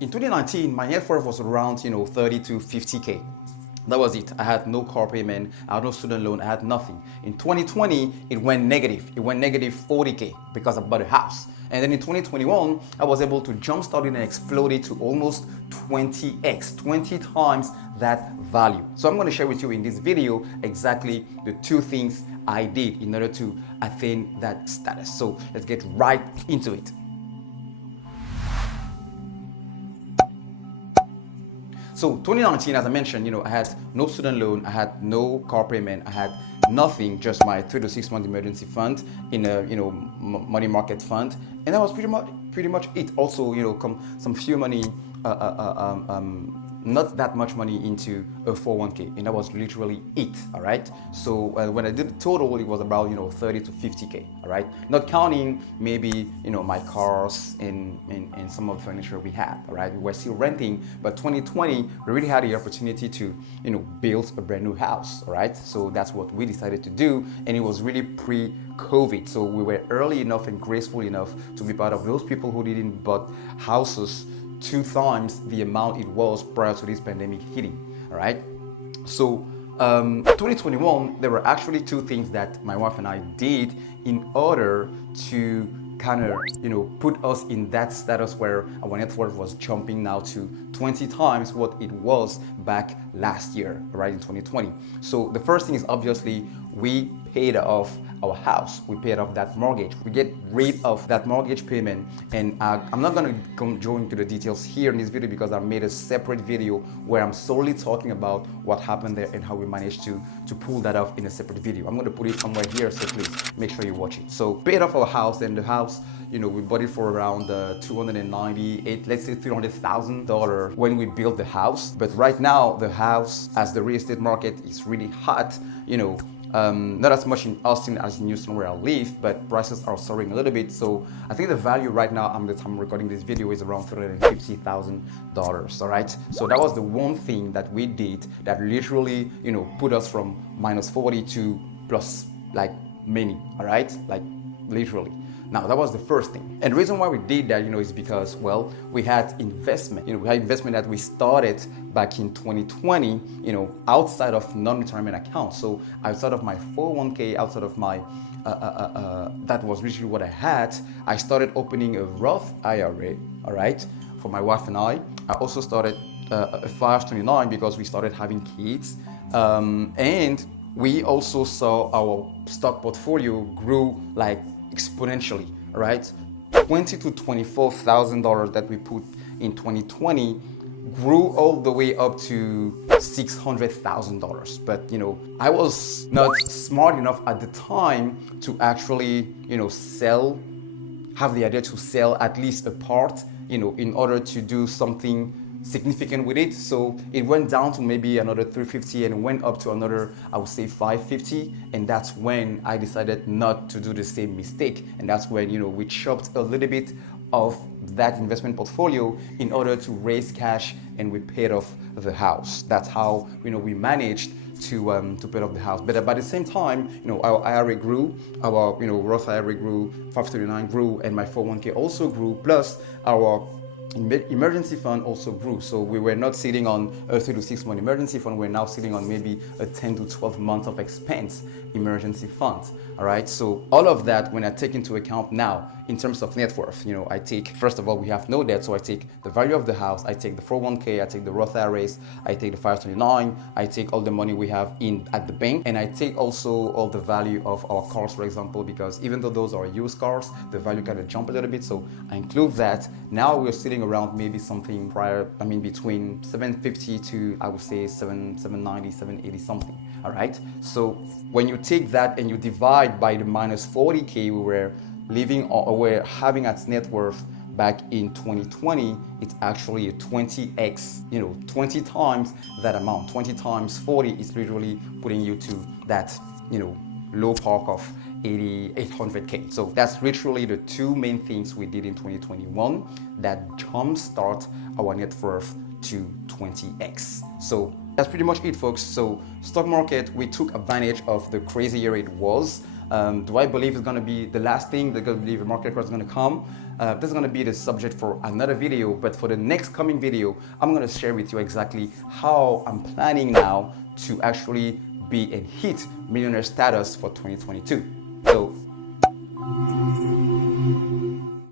In 2019, my net worth was around 30 to 50K. That was it. I had no car payment, I had no student loan, I had nothing. In 2020, it went negative. It went negative 40K because I bought a house. And then in 2021, I was able to jumpstart it and explode it to almost 20x, 20 times that value. So I'm going to share with you in this video exactly the two things I did in order to attain that status. So let's get right into it. So 2019, as I mentioned, I had no student loan, I had no car payment, I had nothing, just my 3 to 6 month emergency fund in a money market fund, and that was pretty much it. Also, some few money, not that much money into a 401k, and that was literally it. All right. So when I did the total, it was about 30 to 50k. All right, not counting maybe my cars and some of the furniture we had. All right, we were still renting, but 2020 we really had the opportunity to build a brand new house. All right, so that's what we decided to do, and it was really pre-COVID, so we were early enough and graceful enough to be part of those people who didn't bought houses 2 times the amount it was prior to this pandemic hitting. All right, so 2021, there were actually 2 things that my wife and I did in order to kind of put us in that status where our net worth was jumping now to 20 times what it was back last year, right, in 2020. So the first thing is obviously we paid off our house. We paid off that mortgage. We get rid of that mortgage payment, and I'm not going to go into the details here in this video because I made a separate video where I'm solely talking about what happened there and how we managed to pull that off in a separate video. I'm going to put it somewhere here, so please make sure you watch it. So paid off our house, and the house, we bought it for around $298, let's say $300,000 when we built the house. But right now, the house, as the real estate market is really hot, not as much in Austin as in Houston where I live, but prices are soaring a little bit. So I think the value right now, at the time I'm recording this video, is around $350,000. All right. So that was the one thing that we did that literally, put us from minus 40 to plus like many. All right, like literally. Now that was the first thing, and the reason why we did that, is because, well, we had investment. We had investment that we started back in 2020, outside of non-retirement accounts. So outside of my 401k, outside of my that was literally what I had. I started opening a Roth IRA. All right, for my wife and I. I also started a 529 because we started having kids, and we also saw our stock portfolio grew like exponentially, right? $20,000 to $24,000 that we put in 2020 grew all the way up to $600,000. But I was not smart enough at the time to actually have the idea to sell at least a part, in order to do something significant with it. So it went down to maybe another 350 and went up to another, I would say 550, and that's when I decided not to do the same mistake. And that's when we chopped a little bit of that investment portfolio in order to raise cash, and we paid off the house. That's how we managed to pay off the house. But by the same time, our IRA grew, our Roth IRA grew, 539 grew, and my 401k also grew, plus our emergency fund also grew. So we were not sitting on a 3 to 6 month emergency fund. We're now sitting on maybe a 10 to 12 months of expense emergency fund. All right. So all of that, when I take into account now in terms of net worth, I take, first of all, we have no debt. So I take the value of the house, I take the 401k, I take the Roth IRAs, I take the 529, I take all the money we have at the bank, and I take also all the value of our cars, for example, because even though those are used cars, the value kind of jump a little bit. So I include that. Now we're sitting around maybe something between 750 to, I would say 790, 780 something. All right. So when you take that and you divide by the minus 40k we were living or were having as net worth back in 2020, it's actually a 20x, 20 times that amount. 20 times 40 is literally putting you to that, low park of 800k. So that's literally the 2 main things we did in 2021 that jumpstart our net worth to 20x. So that's pretty much it, folks. So stock market, we took advantage of the crazy year it was. Do I believe it's gonna be the last thing? Do I believe a market crash is gonna come? This is gonna be the subject for another video, but for the next coming video, I'm gonna share with you exactly how I'm planning now to actually be and hit millionaire status for 2022. So